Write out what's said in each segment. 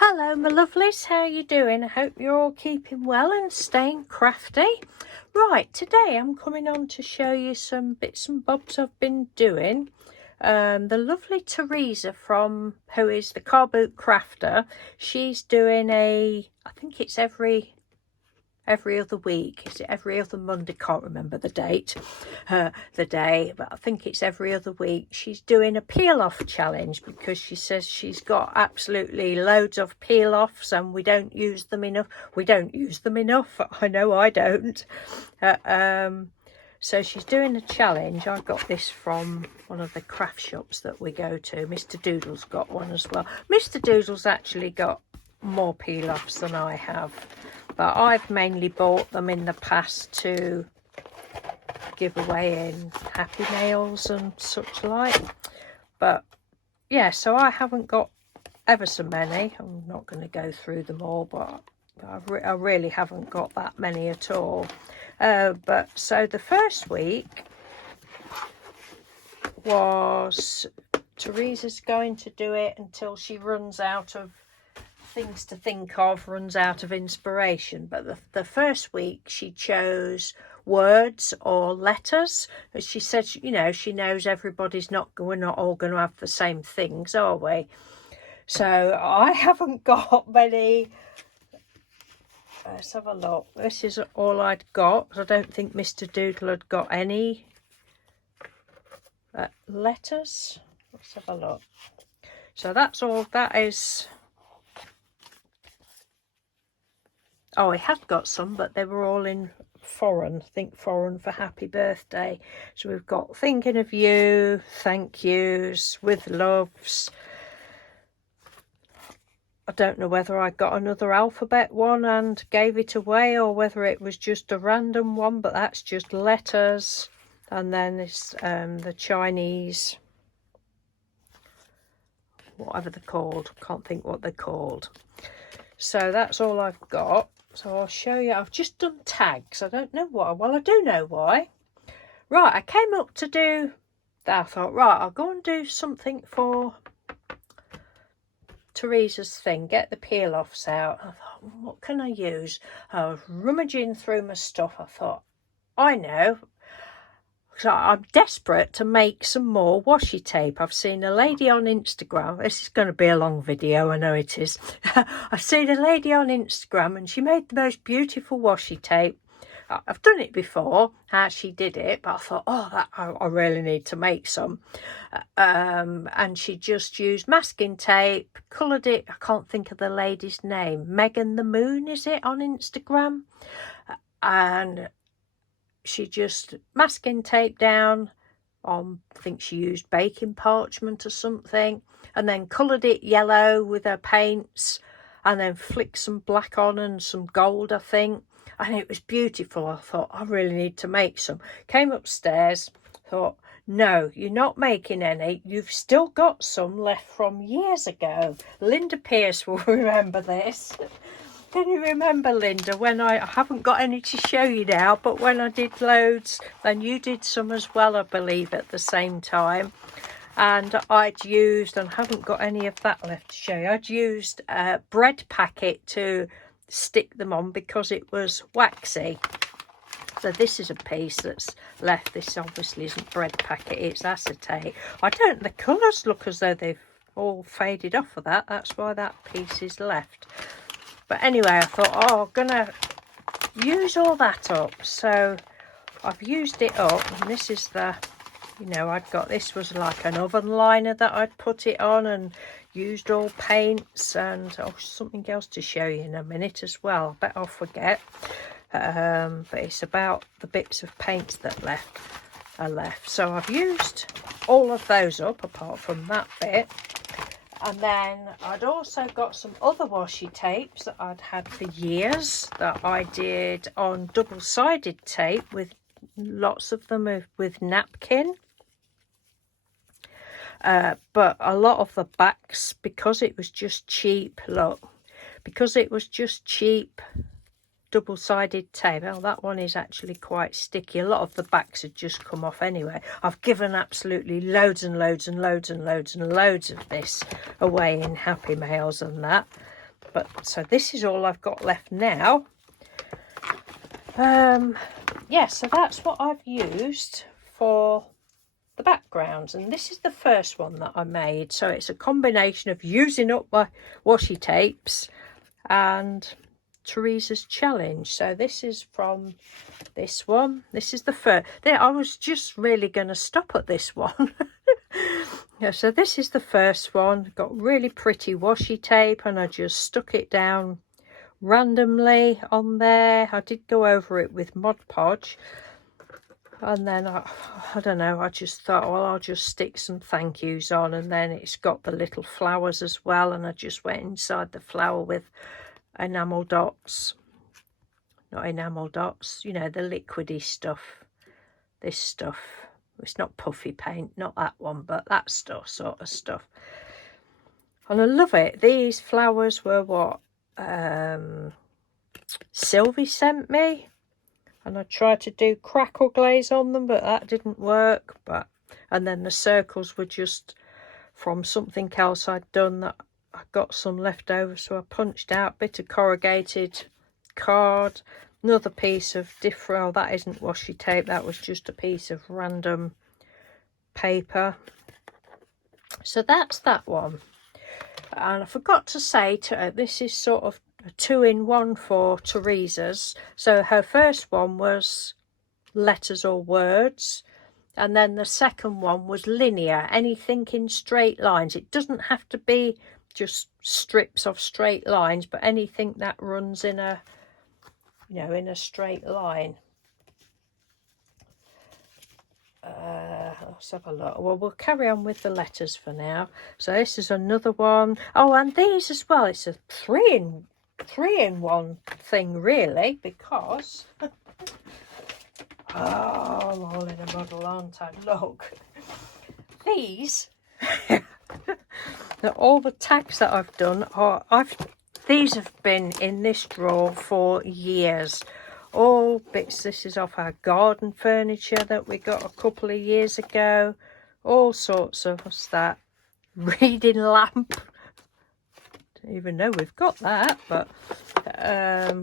Hello my lovelies, how you doing? I hope you're all keeping well and staying crafty. Right, today I'm coming on to show you some bits and bobs I've been doing. The lovely Theresa who is the Car Boot Crafter, she's doing I think it's every other week. Is it every other Monday? Can't remember the date, the day, but I think it's every other week. She's doing a peel off challenge because she says she's got absolutely loads of peel offs and we don't use them enough. I know I don't. So she's doing a challenge. I got this from one of the craft shops that we go to. Mr. Doodle's got one as well. Mr. Doodle's actually got more peel offs than I have, but I've mainly bought them in the past to give away in Happy Mails and such like. But yeah, so I haven't got ever so many. I'm not going to go through them all, but I really haven't got that many at all. But so the first week was Theresa's going to do it until she runs out of things to think of, runs out of inspiration. But the first week she chose words or letters. As she said, you know, she knows we're not all going to have the same things, are we? So I haven't got many. Let's have a look. This is all I'd got. I don't think Mr. Doodle had got any letters. Let's have a look. So that's all. That is. Oh, he had got some, but they were all in foreign. Think foreign for happy birthday. So we've got thinking of you, thank yous, with loves. I don't know whether I got another alphabet one and gave it away or whether it was just a random one, but that's just letters. And then this the Chinese, whatever they're called. Can't think what they're called. So that's all I've got. So I'll show you. I've just done tags. I don't know why. Well, I do know why. Right, I came up to do that. I thought, right, I'll go and do something for Theresa's thing. Get the peel offs out. I thought, what can I use? I was rummaging through my stuff. I thought, I know. So I'm desperate to make some more washi tape. I've seen a lady on Instagram. This is going to be a long video, I know it is. I've seen a lady on Instagram and she made the most beautiful washi tape. I've done it before, how she did it, but I thought, oh, I really need to make some. And she just used masking tape, coloured it. I can't think of the lady's name. Megan the Moon, is it, on Instagram? And she just masking tape down on, I think she used baking parchment or something, and then coloured it yellow with her paints, and then flicked some black on and some gold, I think, and it was beautiful. I thought, I really need to make some. Came upstairs, thought, no, you're not making any. You've still got some left from years ago. Linda Pierce will remember this. Can you remember, Linda, when I haven't got any to show you now, but when I did loads, and you did some as well, I believe, at the same time, and I'd used, and haven't got any of that left to show you, I'd used a bread packet to stick them on because it was waxy. So this is a piece that's left. This obviously isn't bread packet, it's acetate. The colours look as though they've all faded off of that. That's why that piece is left. But anyway, I thought, oh, I'm going to use all that up. So I've used it up. And this is the, you know, this was like an oven liner that I'd put it on and used all paints and something else to show you in a minute as well. I bet I'll forget. But it's about the bits of paints that are left. So I've used all of those up apart from that bit. And then I'd also got some other washi tapes that I'd had for years that I did on double-sided tape with lots of them with napkin. But a lot of the backs, because it was just cheap, double-sided tape. Oh, that one is actually quite sticky. A lot of the backs had just come off anyway. I've given absolutely loads and loads and loads and loads and loads of this away in Happy Mails and that. But so this is all I've got left now. Yeah, so that's what I've used for the backgrounds, and this is the first one that I made. So it's a combination of using up my washi tapes and Theresa's challenge. So this is from this one. This is the first. There, I was just really going to stop at this one. Yeah, so this is the first one. Got really pretty washi tape, and I just stuck it down randomly on there. I did go over it with Mod Podge, and then I don't know, I just thought, well, I'll just stick some thank yous on, and then it's got the little flowers as well, and I just went inside the flower with enamel dots. Not enamel dots, you know, the liquidy stuff. This stuff. It's not puffy paint, not that one, but that stuff, sort of stuff. And I love it. These flowers were what Sylvie sent me. And I tried to do crackle glaze on them, but that didn't work. And then the circles were just from something else I'd done that I got some left over. So I punched out a bit of corrugated card. Another piece of different, oh, that isn't washi tape, that was just a piece of random paper. So that's that one. And I forgot to say, this is sort of a 2-in-1 for Theresa's. So her first one was letters or words, and then the second one was linear, anything in straight lines. It doesn't have to be just strips of straight lines, but anything that runs in a, you know, in a straight line. Let's have a look. Well, we'll carry on with the letters for now. So this is another one. Oh, and these as well. It's a three-in-one thing, really, because oh, I'm all in a muddle, aren't I? Look, these all the tags that I've done are these have been in this drawer for years. All bits. This is off our garden furniture that we got a couple of years ago. All sorts of, what's that? Reading lamp. Don't even know we've got that, but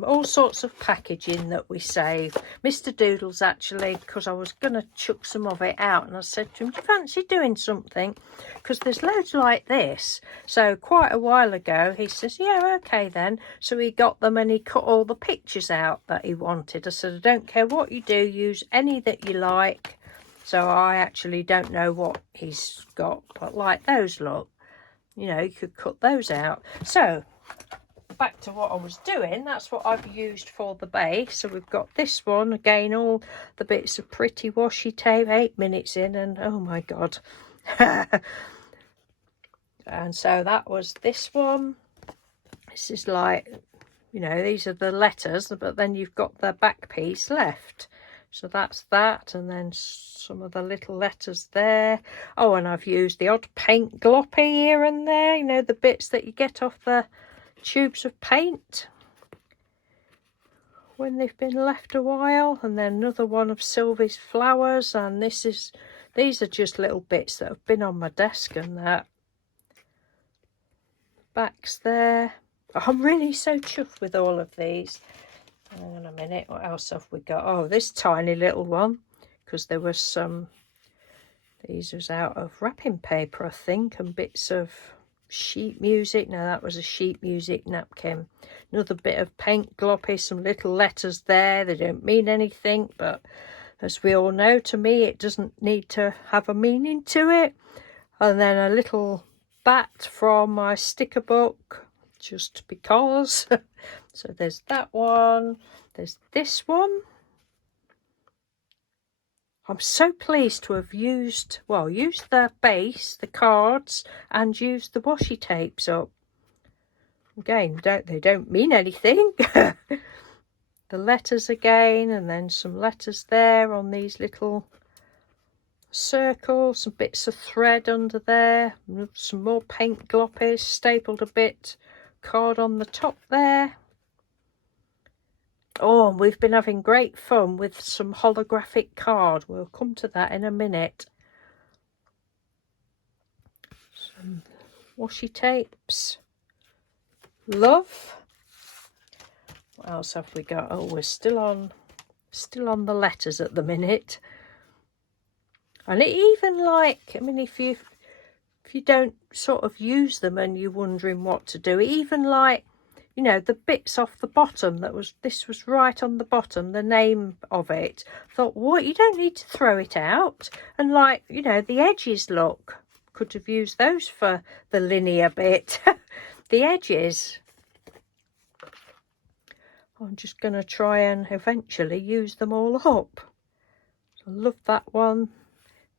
all sorts of packaging that we save. Mr. Doodles, actually, because I was going to chuck some of it out, and I said to him, do you fancy doing something? Because there's loads like this. So quite a while ago, he says, yeah, okay then. So he got them, and he cut all the pictures out that he wanted. I said, I don't care what you do, use any that you like. So I actually don't know what he's got, but like those, look, you know, you could cut those out. So back to what I was doing, that's what I've used for the base. So we've got this one again, all the bits of pretty washi tape. 8 minutes in, and oh my god. And so that was this one. This is like, you know, these are the letters, but then you've got the back piece left. So that's that, and then some of the little letters there. Oh, and I've used the odd paint gloppy here and there, you know, the bits that you get off the tubes of paint when they've been left a while. And then another one of Sylvie's flowers, and these are just little bits that have been on my desk, and that backs there. I'm really so chuffed with all of these. Hang on a minute, what else have we got? Oh, this tiny little one, because there was some, these was out of wrapping paper, I think, and bits of sheet music. No, that was a sheet music napkin. Another bit of paint gloppy, some little letters there. They don't mean anything, but as we all know, to me, it doesn't need to have a meaning to it. And then a little bat from my sticker book, just because. So there's that one. There's this one. I'm so pleased to have used the base, the cards, and used the washi tapes up. Again, they don't mean anything. The letters again, and then some letters there on these little circles, some bits of thread under there, some more paint gloppies, stapled a bit, card on the top there. Oh, and we've been having great fun with some holographic card. We'll come to that in a minute. Some washi tapes. love. What else have we got? Oh, we're still on the letters at the minute. And it even like, I mean, if you don't sort of use them and you're wondering what to do, even like, you know, the bits off the bottom this was right on the bottom, the name of it. Thought, what, you don't need to throw it out. And like, you know, the edges, look, could have used those for the linear bit. The edges. I'm just going to try and eventually use them all up. I love that one.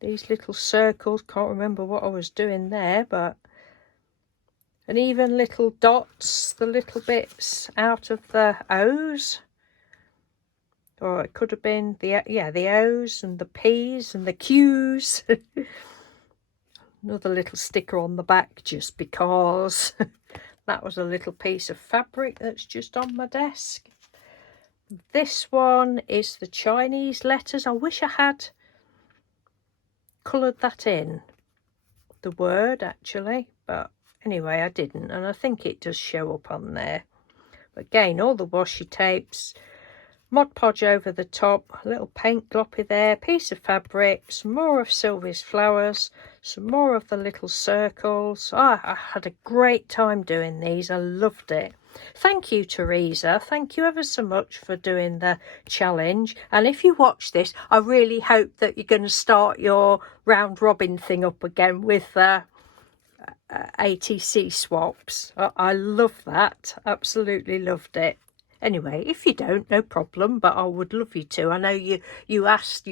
These little circles, can't remember what I was doing there, but... And even little dots, the little bits out of the O's. Or it could have been the O's and the P's and the Q's. Another little sticker on the back just because. That was a little piece of fabric that's just on my desk. This one is the Chinese letters. I wish I had coloured that in, the word actually, but anyway I didn't, and I think it does show up on there. But again, all the washi tapes, Mod Podge over the top, a little paint gloppy there, piece of fabric, some more of Sylvie's flowers, some more of the little circles. I had a great time doing these. I loved it. Thank you, Theresa. Thank you ever so much for doing the challenge. And if you watch this, I really hope that you're going to start your round robin thing up again with ATC swaps. I love that. Absolutely loved it. Anyway, if you don't, no problem, but I would love you to. I know you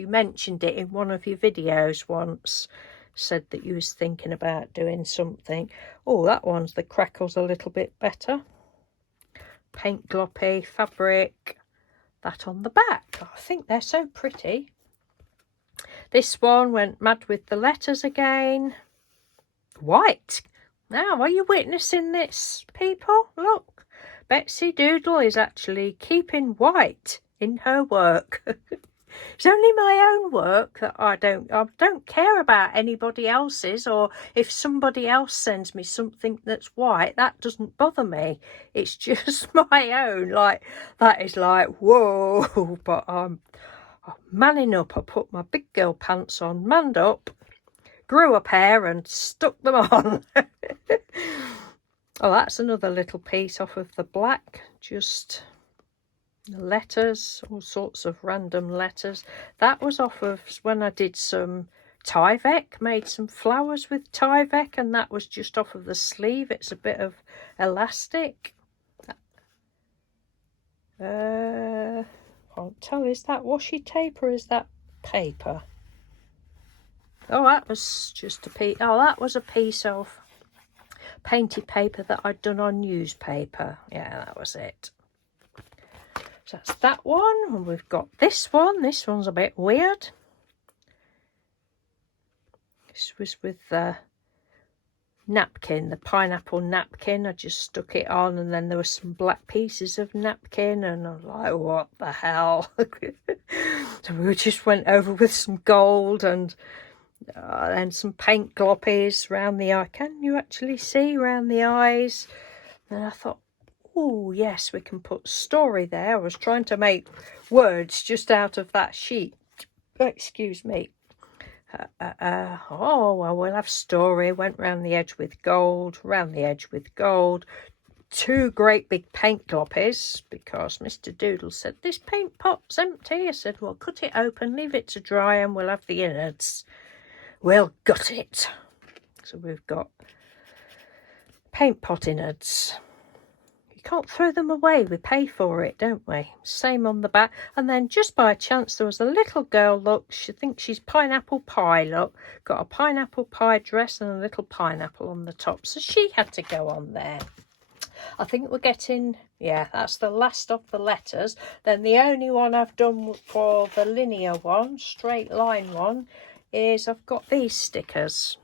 mentioned it in one of your videos once, said that you was thinking about doing something. Oh, that one's the crackles a little bit better. Paint gloppy, fabric, that on the back. I think they're so pretty. This one went mad with the letters again. White. Now, are you witnessing this, people? Look, Betsy Doodle is actually keeping white in her work. It's only my own work that I don't care about anybody else's, or if somebody else sends me something that's white, that doesn't bother me. It's just my own. Like, that is like, whoa, but I'm manning up. I put my big girl pants on, manned up, grew a pair and stuck them on. Oh, that's another little piece off of the black, just letters, all sorts of random letters. That was off of when I did some Tyvek, made some flowers with Tyvek, and that was just off of the sleeve. It's a bit of elastic. Can't tell, is that washi tape or is that paper? Oh, that was just a piece. Oh, that was a piece of painted paper that I'd done on newspaper. Yeah, that was it. So that's that one. And we've got this one. This one's a bit weird. This was with the napkin, the pineapple napkin. I just stuck it on, and then there were some black pieces of napkin, and I was like, what the hell? So we just went over with some gold and some paint gloppies around the eye. Can you actually see around the eyes? And I thought, oh yes, we can put story there. I was trying to make words just out of that sheet. Excuse me. Oh, well, we'll have story. Went round the edge with gold, round the edge with gold. 2 great big paint gloppies, because Mr. Doodle said, this paint pot's empty. I said, well, cut it open, leave it to dry, and we'll have the innards. We'll gut it. So we've got paint pot innards. You can't throw them away. We pay for it, don't we? Same on the back. And then just by chance, there was a little girl, look, she thinks she's pineapple pie, look. Got a pineapple pie dress and a little pineapple on the top. So she had to go on there. I think we're getting, yeah, that's the last of the letters. Then the only one I've done for the linear one, straight line one, is I've got these stickers,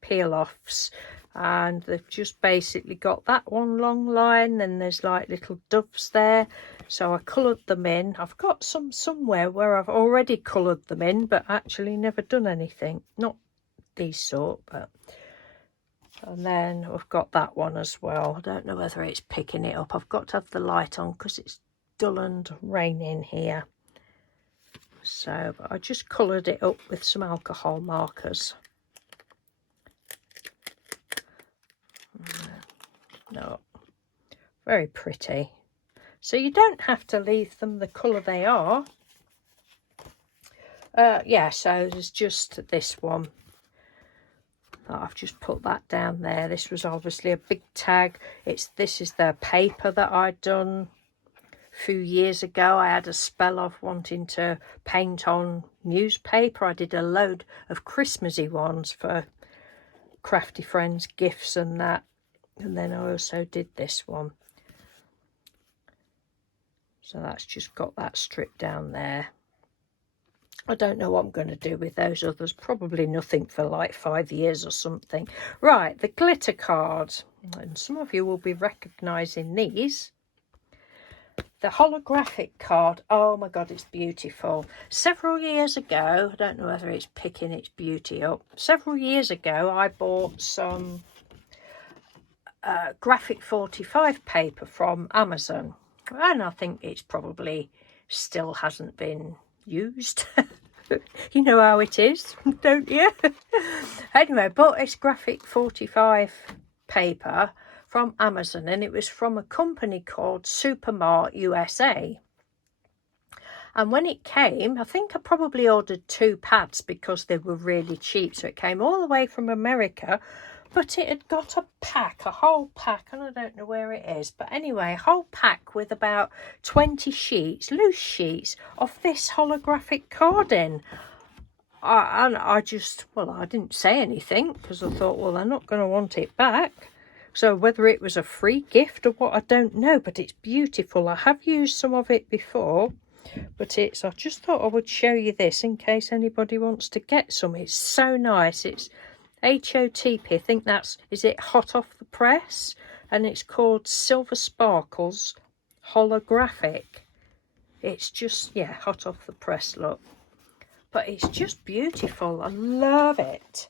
peel offs, and they've just basically got that one long line, then there's like little doves there, so I coloured them in. I've got some somewhere where I've already coloured them in, but actually never done anything, not these sort, but And then we've got that one as well. I don't know whether it's picking it up. I've got to have the light on because it's dull and raining here. So but I just coloured it up with some alcohol markers. No, very pretty. So you don't have to leave them the colour they are. Yeah, so there's just this one. I've just put that down there. This was obviously a big tag. This is the paper that I'd done a few years ago. I had a spell of wanting to paint on newspaper. I did a load of Christmassy ones for crafty friends, gifts and that. And then I also did this one. So that's just got that strip down there. I don't know what I'm going to do with those others. Probably nothing for like 5 years or something. Right, the glitter cards. And some of you will be recognising these. The holographic card. Oh my God, it's beautiful. Several years ago, I don't know whether it's picking its beauty up. Several years ago, I bought some graphic 45 paper from Amazon. And I think it's probably still hasn't been used. You know how it is, don't you? Anyway, but it's graphic 45 paper from Amazon, and it was from a company called Supermart USA. And when it came, I think I probably ordered 2 pads because they were really cheap. So it came all the way from America, but it had got a pack, a whole pack, and I don't know where it is. But anyway, a whole pack with about 20 sheets, loose sheets of this holographic card in. And I just, well, I didn't say anything because I thought, well, they're not going to want it back. So whether it was a free gift or what, I don't know, but it's beautiful. I have used some of it before, but I just thought I would show you this in case anybody wants to get some. It's so nice. It's HOTP, I think is it hot off the press? And it's called Silver Sparkles Holographic. It's just, yeah, hot off the press, look. But it's just beautiful. I love it.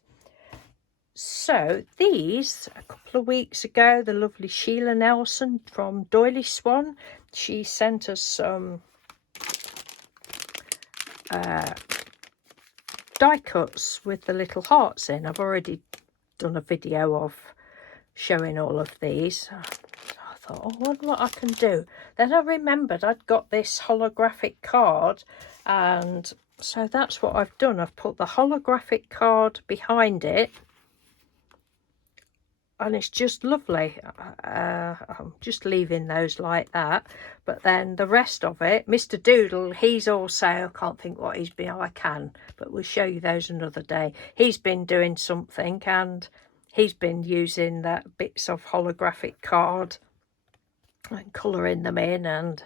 So these, a couple of weeks ago, the lovely Sheila Nelson from Doily Swan, she sent us some die cuts with the little hearts in. I've already done a video of showing all of these. I thought, oh, I wonder what I can do. Then I remembered I'd got this holographic card, and so that's what I've done. I've put the holographic card behind it, and it's just lovely. I'm just leaving those like that. But then the rest of it, Mr. Doodle, he's also, I can't think what he's been, I can, but we'll show you those another day. He's been doing something, and he's been using that bits of holographic card and colouring them in and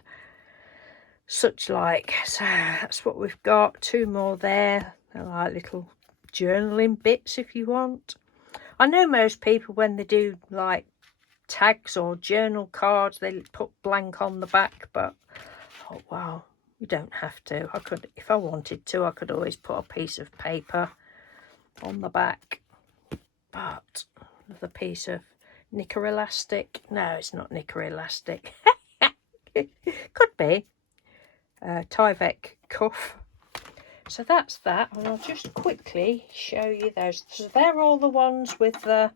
such like. So that's what we've got. 2 more there. They're like little journaling bits if you want. I know most people, when they do like tags or journal cards, they put blank on the back, but oh wow, you don't have to. I could, if I wanted to, I could always put a piece of paper on the back. But another piece of knicker elastic. No, it's not knicker elastic. Could be. Tyvek cuff. So that's that, and I'll just quickly show you those. So they're all the ones with the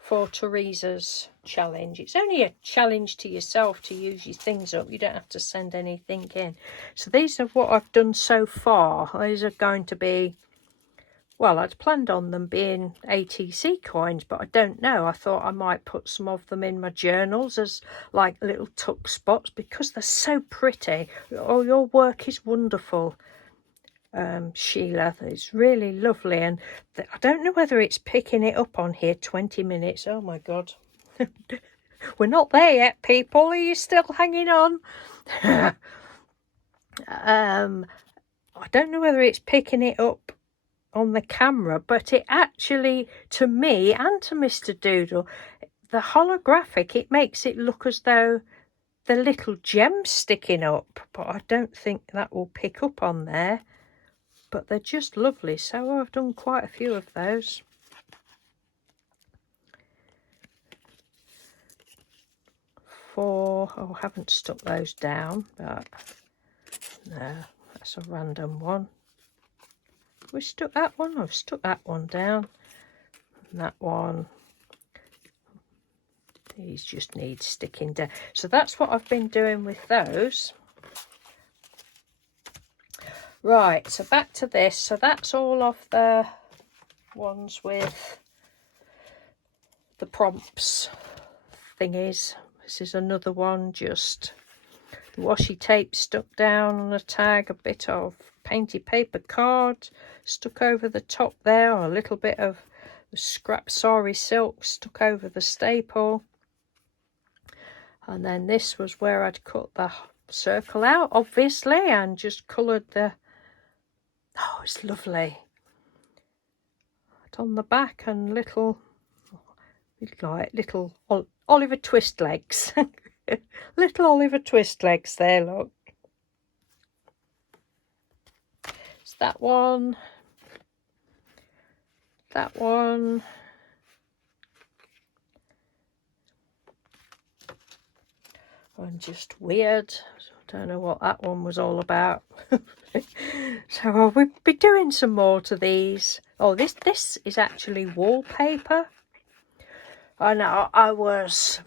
For Theresa's challenge. It's only a challenge to yourself to use your things up. You don't have to send anything in. So these are what I've done so far. These are going to be, well, I'd planned on them being ATC coins, but I don't know. I thought I might put some of them in my journals as like little tuck spots because they're so pretty. Oh, your work is wonderful. Sheila, it's really lovely, and I don't know whether it's picking it up on here. 20 minutes, oh my God. We're not there yet, people. Are you still hanging on? I don't know whether it's picking it up on the camera, but it actually, to me and to Mr. Doodle, the holographic, it makes it look as though the little gem's sticking up, but I don't think that will pick up on there. But they're just lovely, so I've done quite a few of those. before. Oh, I haven't stuck those down, but no, that's a random one. We stuck that one. I've stuck that one down. And that one. These just need sticking down. So that's what I've been doing with those. Right, so back to this. So that's all of the ones with the prompts thingies. This is another one, just the washi tape stuck down on a tag, a bit of painted paper card stuck over the top there, or a little bit of the scrap sari silk stuck over the staple. And then this was where I'd cut the circle out, obviously, and just coloured the, oh, it's lovely. On the back, and little, like little Oliver Twist legs. Little Oliver Twist legs there, look. It's that one. That one. And just weird. I don't know what that one was all about. So I will be doing some more to these. Oh, this is actually wallpaper. I know, I was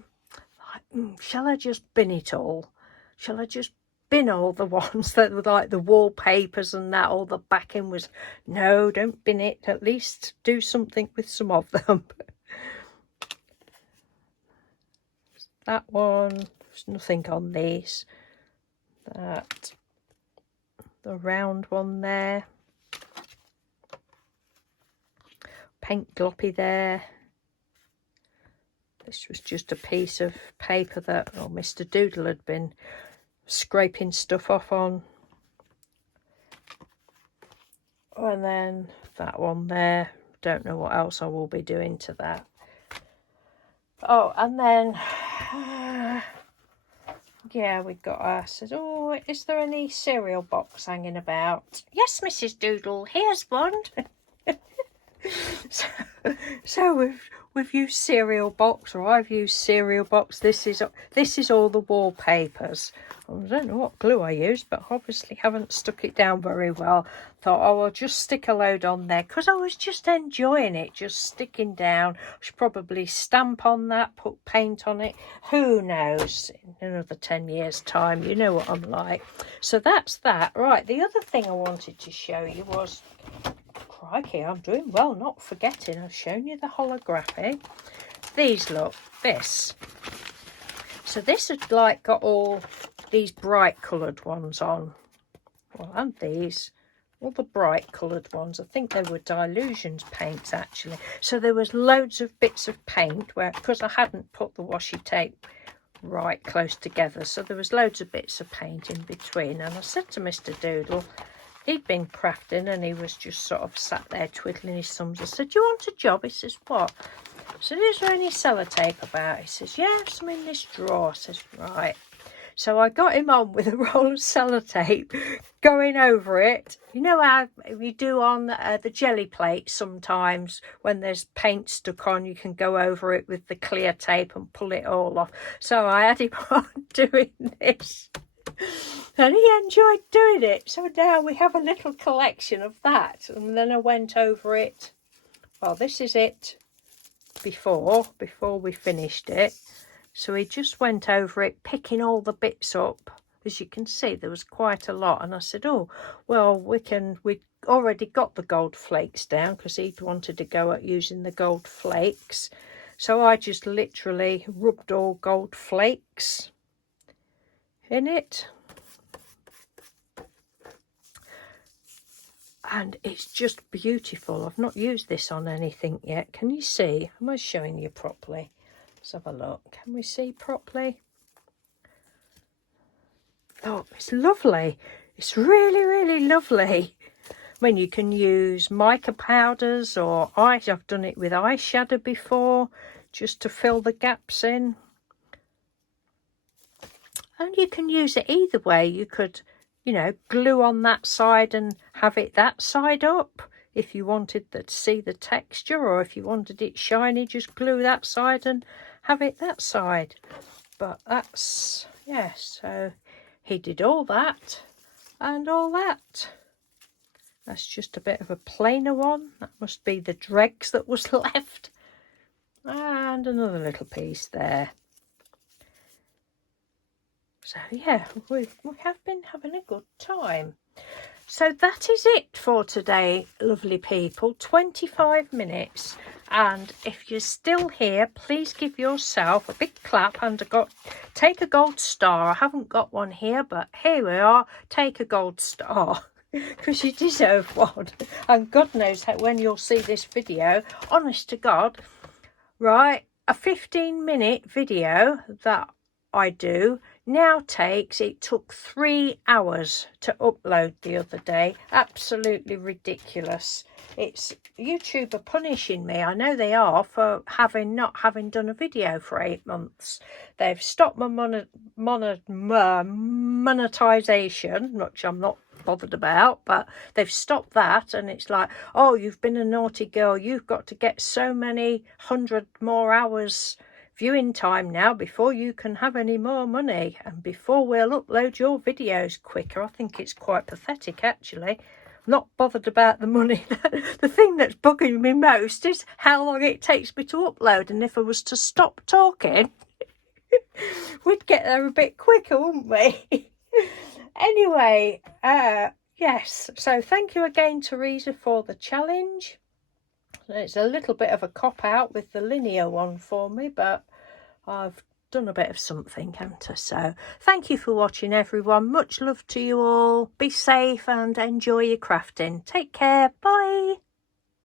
like, shall I just bin it all? Shall I just bin all the ones that were like the wallpapers and that, all the backing was, no, don't bin it. At least do something with some of them. That one, there's nothing on these. That, the round one there. Paint gloppy there. This was just a piece of paper that Mr. Doodle had been scraping stuff off on. And then that one there. Don't know what else I will be doing to that. Oh, and then yeah, we got I said, oh, is there any cereal box hanging about? Yes, Mrs. Doodle, here's one. So we've used cereal box, or I've used cereal box. This is all the wallpapers. I don't know what glue I used, but obviously haven't stuck it down very well. Thought, oh, I'll just stick a load on there because I was just enjoying it, just sticking down. I should probably stamp on that, put paint on it. Who knows? In another 10 years' time, you know what I'm like. So that's that. Right, the other thing I wanted to show you was, crikey, I'm doing well not forgetting. I've shown you the holographic. These, look, this. So this had like got all these bright coloured ones on. Well, and these, all the bright coloured ones. I think they were Dilutions paints actually. So there was loads of bits of paint where, because I hadn't put the washi tape right close together, so there was loads of bits of paint in between. And I said to Mr. Doodle, he'd been crafting and he was just sort of sat there twiddling his thumbs. I said, do you want a job? He says, what? I said, is there any sellotape about? He says, yeah, some in this drawer. I says, right. So I got him on with a roll of sellotape, going over it. You know how you do on the jelly plate sometimes when there's paint stuck on, you can go over it with the clear tape and pull it all off. So I had him on doing this. And he enjoyed doing it. So now we have a little collection of that. And then I went over it. Well, this is it before we finished it. So he just went over it, picking all the bits up. As you can see, there was quite a lot. And I said, oh, well, we already got the gold flakes down because he'd wanted to go at using the gold flakes. So I just literally rubbed all gold flakes in it. And it's just beautiful. I've not used this on anything yet. Can you see? Am I showing you properly? Let's have a look. Can we see properly? Oh, it's lovely. It's really, really lovely. I mean, you can use mica powders or I've done it with eyeshadow before, just to fill the gaps in. And you can use it either way. You could, you know, glue on that side and have it that side up if you wanted to see the texture, or if you wanted it shiny, just glue that side and have it that side. But that's, yeah, so he did all that and all that. That's just a bit of a plainer one. That must be the dregs that was left. And another little piece there. So yeah, we have been having a good time. So that is it for today, lovely people. 25 minutes. And if you're still here, please give yourself a big clap and take a gold star. I haven't got one here, but here we are. Take a gold star because you deserve one. And God knows how, when you'll see this video, honest to God, right, a 15-minute video that I do now it took 3 hours to upload the other day. Absolutely ridiculous. It's YouTube are punishing me. I know they are, for not having done a video for 8 months. They've stopped my monetization, which I'm not bothered about, but they've stopped that, and it's like, oh, you've been a naughty girl, you've got to get so many 100 more hours viewing time now before you can have any more money, and before we'll upload your videos quicker. I think it's quite pathetic, actually. I'm not bothered about the money. The thing that's bugging me most is how long it takes me to upload, and if I was to stop talking we'd get there a bit quicker, wouldn't we? Anyway, yes, so thank you again, Theresa, for the challenge. It's a little bit of a cop-out with the linear one for me, but I've done a bit of something, haven't I? So thank you for watching, everyone. Much love to you all. Be safe and enjoy your crafting. Take care. Bye.